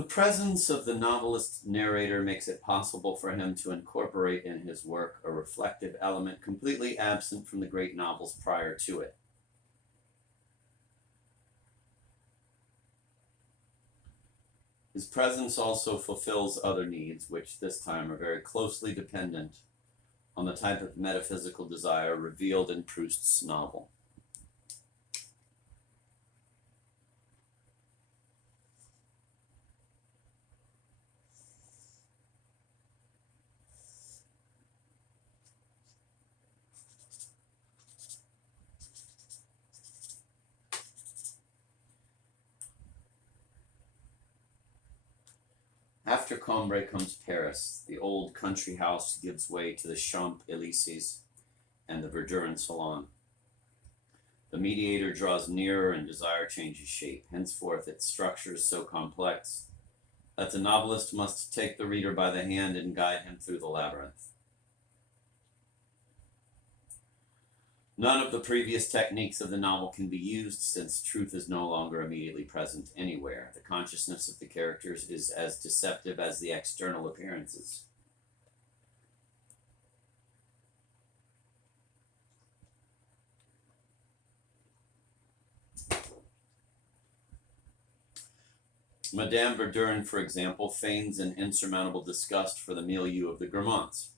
The presence of the novelist narrator makes it possible for him to incorporate in his work a reflective element completely absent from the great novels prior to it. His presence also fulfills other needs, which this time are very closely dependent on the type of metaphysical desire revealed in Proust's novel. After Cambrai comes Paris. The old country house gives way to the Champs-Élysées and the Verdurin salon. The mediator draws nearer and desire changes shape. Henceforth, its structure is so complex that the novelist must take the reader by the hand and guide him through the labyrinth. None of the previous techniques of the novel can be used since truth is no longer immediately present anywhere. The consciousness of the characters is as deceptive as the external appearances. Madame Verdurin, for example, feigns an insurmountable disgust for the milieu of the Grammonts.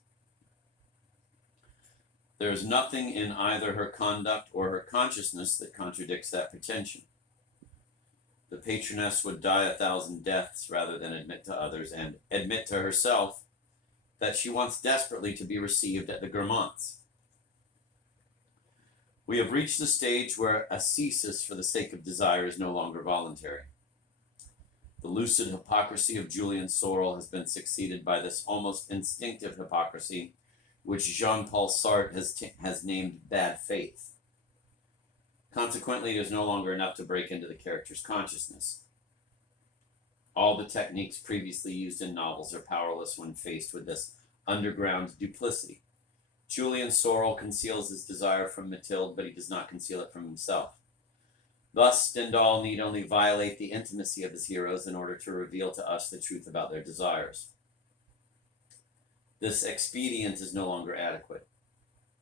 There is nothing in either her conduct or her consciousness that contradicts that pretension. The patroness would die 1,000 deaths rather than admit to others and admit to herself that she wants desperately to be received at the Grammonts. We have reached the stage where ascesis for the sake of desire is no longer voluntary. The lucid hypocrisy of Julian Sorel has been succeeded by this almost instinctive hypocrisy, which Jean-Paul Sartre has named bad faith. Consequently, it is no longer enough to break into the character's consciousness. All the techniques previously used in novels are powerless when faced with this underground duplicity. Julian Sorel conceals his desire from Mathilde, but he does not conceal it from himself. Thus, Stendhal need only violate the intimacy of his heroes in order to reveal to us the truth about their desires. This expedient is no longer adequate.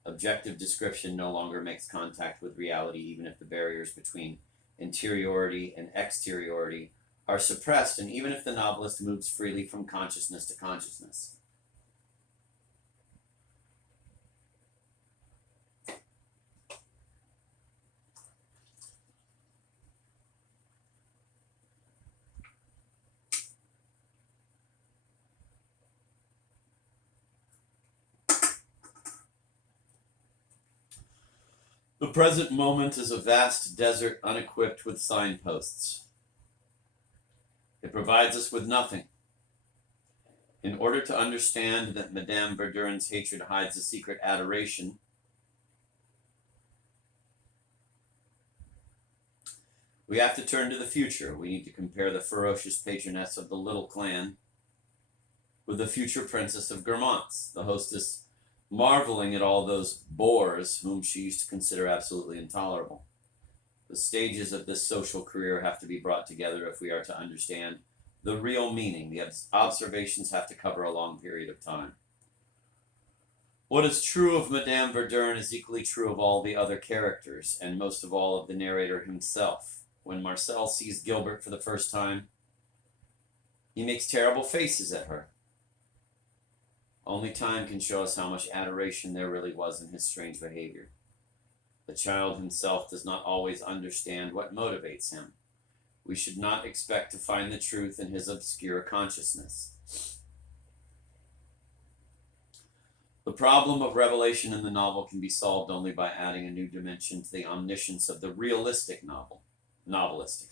Objective description no longer makes contact with reality, even if the barriers between interiority and exteriority are suppressed, and even if the novelist moves freely from consciousness to consciousness. The present moment is a vast desert unequipped with signposts. It provides us with nothing. In order to understand that Madame Verdurin's hatred hides a secret adoration, we have to turn to the future. We need to compare the ferocious patroness of the little clan with the future princess of Guermantes, the hostess marveling at all those bores whom she used to consider absolutely intolerable. The stages of this social career have to be brought together if we are to understand the real meaning. The observations have to cover a long period of time. What is true of Madame Verdurin is equally true of all the other characters, and most of all of the narrator himself. When Marcel sees Gilbert for the first time, he makes terrible faces at her. Only time can show us how much adoration there really was in his strange behavior. The child himself does not always understand what motivates him. We should not expect to find the truth in his obscure consciousness. The problem of revelation in the novel can be solved only by adding a new dimension to the omniscience of the realistic novelist.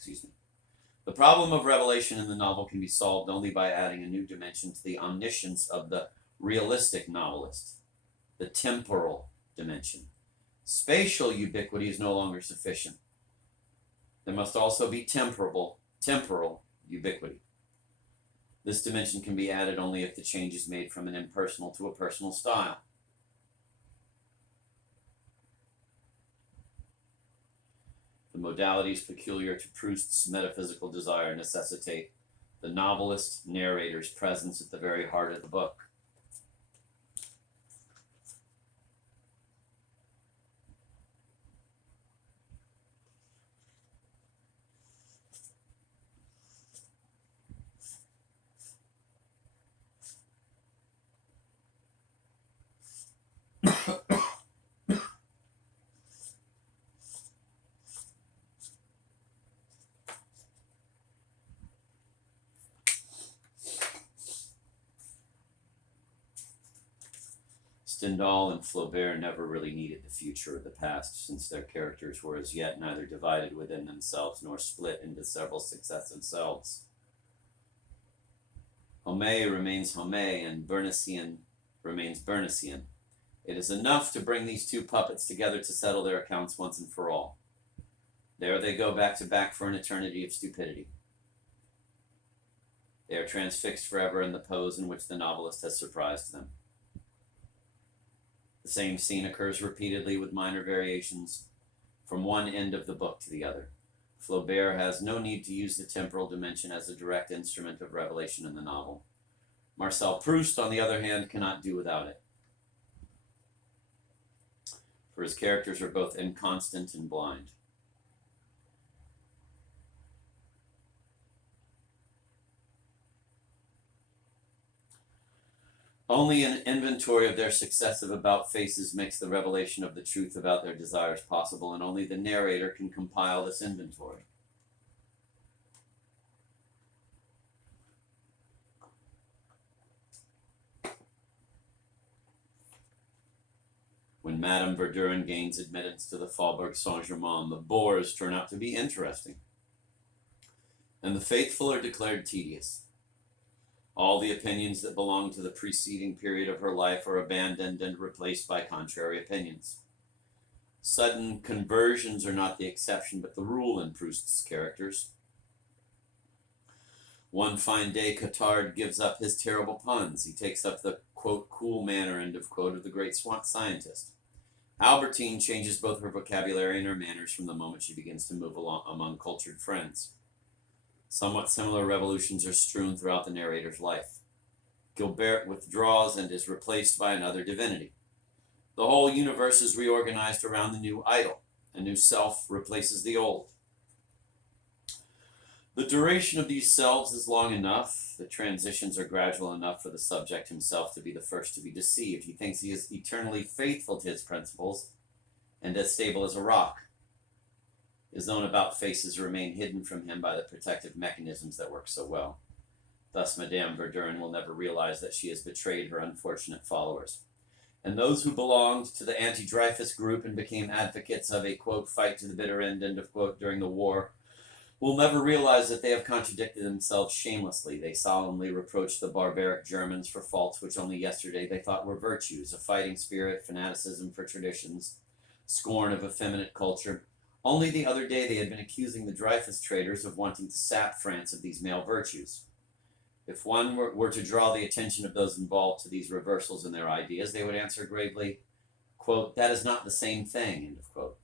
The problem of revelation in the novel can be solved only by adding a new dimension to the omniscience of the realistic novelist, the temporal dimension. Spatial ubiquity is no longer sufficient. There must also be temporal ubiquity. This dimension can be added only if the change is made from an impersonal to a personal style. The modalities peculiar to Proust's metaphysical desire necessitate the novelist narrator's presence at the very heart of the book. Stendhal and Flaubert never really needed the future or the past, since their characters were as yet neither divided within themselves nor split into several successive selves. Homais remains Homais, and Bernician remains Bernician. It is enough to bring these two puppets together to settle their accounts once and for all. There they go back to back for an eternity of stupidity. They are transfixed forever in the pose in which the novelist has surprised them. The same scene occurs repeatedly with minor variations from one end of the book to the other. Flaubert has no need to use the temporal dimension as a direct instrument of revelation in the novel. Marcel Proust, on the other hand, cannot do without it, for his characters are both inconstant and blind. Only an inventory of their successive about-faces makes the revelation of the truth about their desires possible, and only the narrator can compile this inventory. When Madame Verdurin gains admittance to the Faubourg Saint-Germain, the bores turn out to be interesting, and the faithful are declared tedious. All the opinions that belong to the preceding period of her life are abandoned and replaced by contrary opinions. Sudden conversions are not the exception, but the rule in Proust's characters. One fine day, Cottard gives up his terrible puns. He takes up the, quote, cool manner, end of quote, of the great scientist. Albertine changes both her vocabulary and her manners from the moment she begins to move along among cultured friends. Somewhat similar revolutions are strewn throughout the narrator's life. Gilbert withdraws and is replaced by another divinity. The whole universe is reorganized around the new idol. A new self replaces the old. The duration of these selves is long enough. The transitions are gradual enough for the subject himself to be the first to be deceived. He thinks he is eternally faithful to his principles and as stable as a rock. His own about-faces remain hidden from him by the protective mechanisms that work so well. Thus, Madame Verdurin will never realize that she has betrayed her unfortunate followers. And those who belonged to the anti-Dreyfus group and became advocates of a, quote, fight to the bitter end of quote, during the war, will never realize that they have contradicted themselves shamelessly. They solemnly reproach the barbaric Germans for faults which only yesterday they thought were virtues: a fighting spirit, fanaticism for traditions, scorn of effeminate culture. Only the other day they had been accusing the Dreyfus traitors of wanting to sap France of these male virtues. If one were to draw the attention of those involved to these reversals in their ideas, they would answer gravely, quote, that is not the same thing, end of quote.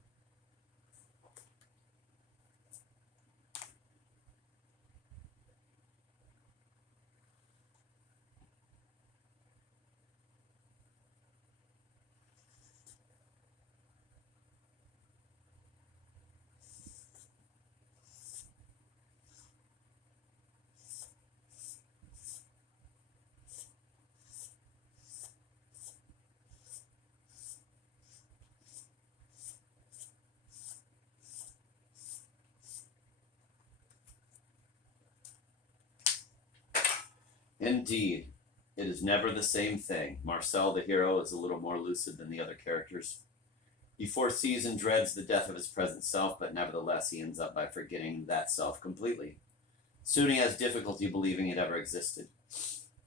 Indeed, it is never the same thing. Marcel, the hero, is a little more lucid than the other characters. He foresees and dreads the death of his present self, but nevertheless he ends up by forgetting that self completely. Soon he has difficulty believing it ever existed.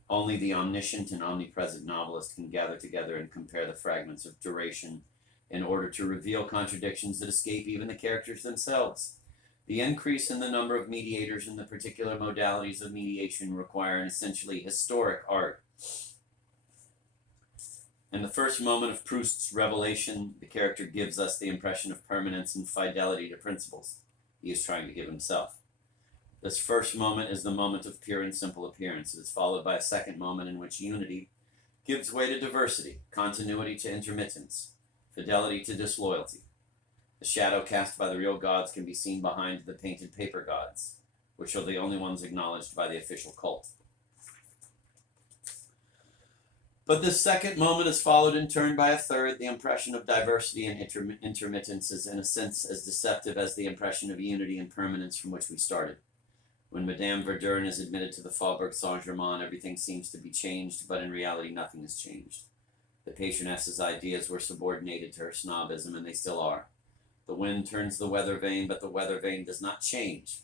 Only the omniscient and omnipresent novelist can gather together and compare the fragments of duration in order to reveal contradictions that escape even the characters themselves. The increase in the number of mediators and the particular modalities of mediation require an essentially historic art. In the first moment of Proust's revelation, the character gives us the impression of permanence and fidelity to principles he is trying to give himself. This first moment is the moment of pure and simple appearance. It is followed by a second moment in which unity gives way to diversity, continuity to intermittence, fidelity to disloyalty. The shadow cast by the real gods can be seen behind the painted paper gods, which are the only ones acknowledged by the official cult. But this second moment is followed in turn by a third. The impression of diversity and intermittence is in a sense as deceptive as the impression of unity and permanence from which we started. When Madame Verdurn is admitted to the Faubourg Saint-Germain, everything seems to be changed, but in reality nothing has changed. The patroness's ideas were subordinated to her snobism, and they still are. The wind turns the weather vane, but the weather vane does not change.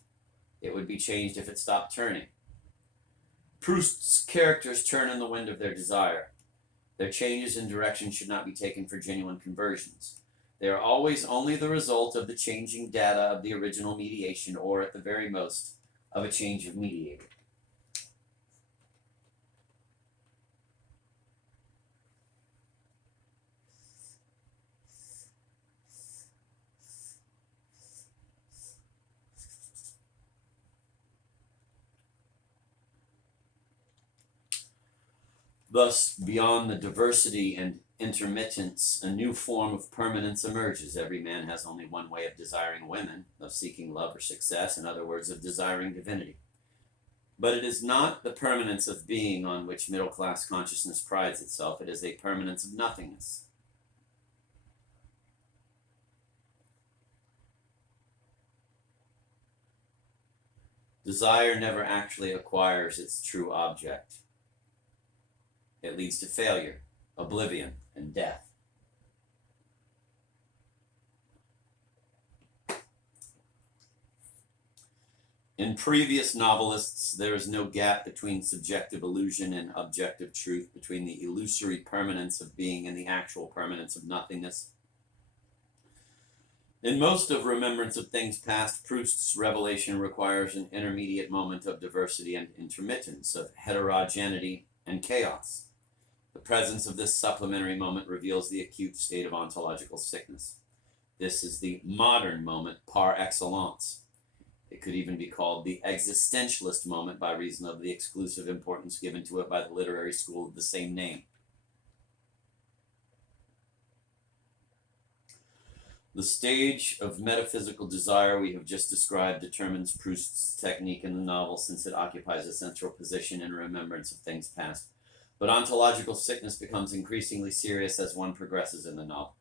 It would be changed if it stopped turning. Proust's characters turn in the wind of their desire. Their changes in direction should not be taken for genuine conversions. They are always only the result of the changing data of the original mediation, or at the very most, of a change of mediator. Thus, beyond the diversity and intermittence, a new form of permanence emerges. Every man has only one way of desiring women, of seeking love or success, in other words, of desiring divinity. But it is not the permanence of being on which middle-class consciousness prides itself. It is a permanence of nothingness. Desire never actually acquires its true object. It leads to failure, oblivion, and death. In previous novelists, there is no gap between subjective illusion and objective truth, between the illusory permanence of being and the actual permanence of nothingness. In most of Remembrance of Things Past, Proust's revelation requires an intermediate moment of diversity and intermittence, of heterogeneity and chaos. The presence of this supplementary moment reveals the acute state of ontological sickness. This is the modern moment par excellence. It could even be called the existentialist moment by reason of the exclusive importance given to it by the literary school of the same name. The stage of metaphysical desire we have just described determines Proust's technique in the novel, since it occupies a central position in Remembrance of Things Past. But ontological sickness becomes increasingly serious as one progresses in the novel.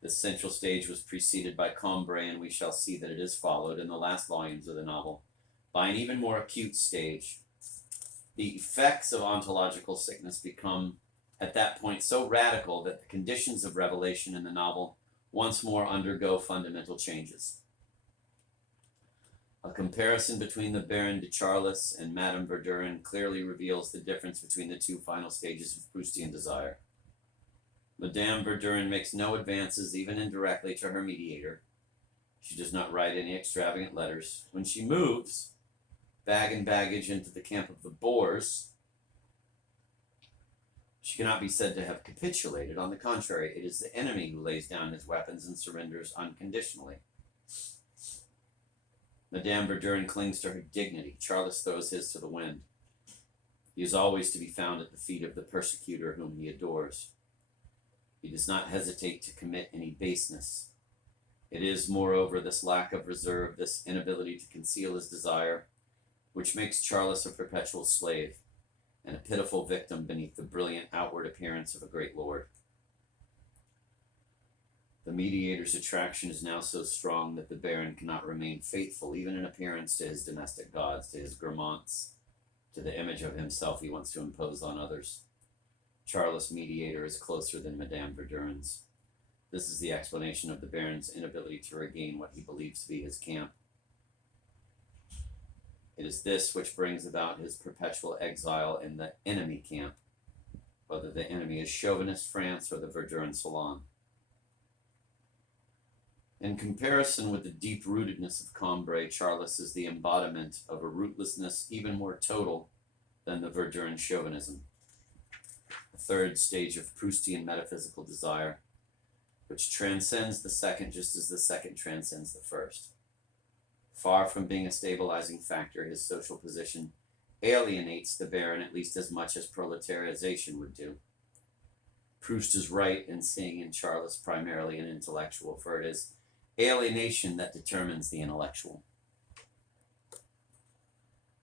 This central stage was preceded by Cambrai, and we shall see that it is followed in the last volumes of the novel by an even more acute stage. The effects of ontological sickness become, at that point, so radical that the conditions of revelation in the novel once more undergo fundamental changes. A comparison between the Baron de Charlis and Madame Verdurn clearly reveals the difference between the two final stages of Proustian desire. Madame Verdurn makes no advances, even indirectly, to her mediator. She does not write any extravagant letters. When she moves, bag and baggage, into the camp of the Boers, she cannot be said to have capitulated. On the contrary, it is the enemy who lays down his weapons and surrenders unconditionally. Madame Verdurn clings to her dignity. Charles throws his to the wind. He is always to be found at the feet of the persecutor whom he adores. He does not hesitate to commit any baseness. It is, moreover, this lack of reserve, this inability to conceal his desire, which makes Charles a perpetual slave and a pitiful victim beneath the brilliant outward appearance of a great lord. The mediator's attraction is now so strong that the Baron cannot remain faithful, even in appearance, to his domestic gods, to his Gramonts, to the image of himself he wants to impose on others. Charles' mediator is closer than Madame Verdurn's. This is the explanation of the Baron's inability to regain what he believes to be his camp. It is this which brings about his perpetual exile in the enemy camp, whether the enemy is chauvinist France or the Verdurn Salon. In comparison with the deep-rootedness of Cambrai, Charles is the embodiment of a rootlessness even more total than the Verdurn chauvinism. The third stage of Proustian metaphysical desire, which transcends the second just as the second transcends the first. Far from being a stabilizing factor, his social position alienates the Baron at least as much as proletarization would do. Proust is right in seeing in Charles primarily an intellectual, for it is alienation that determines the intellectual.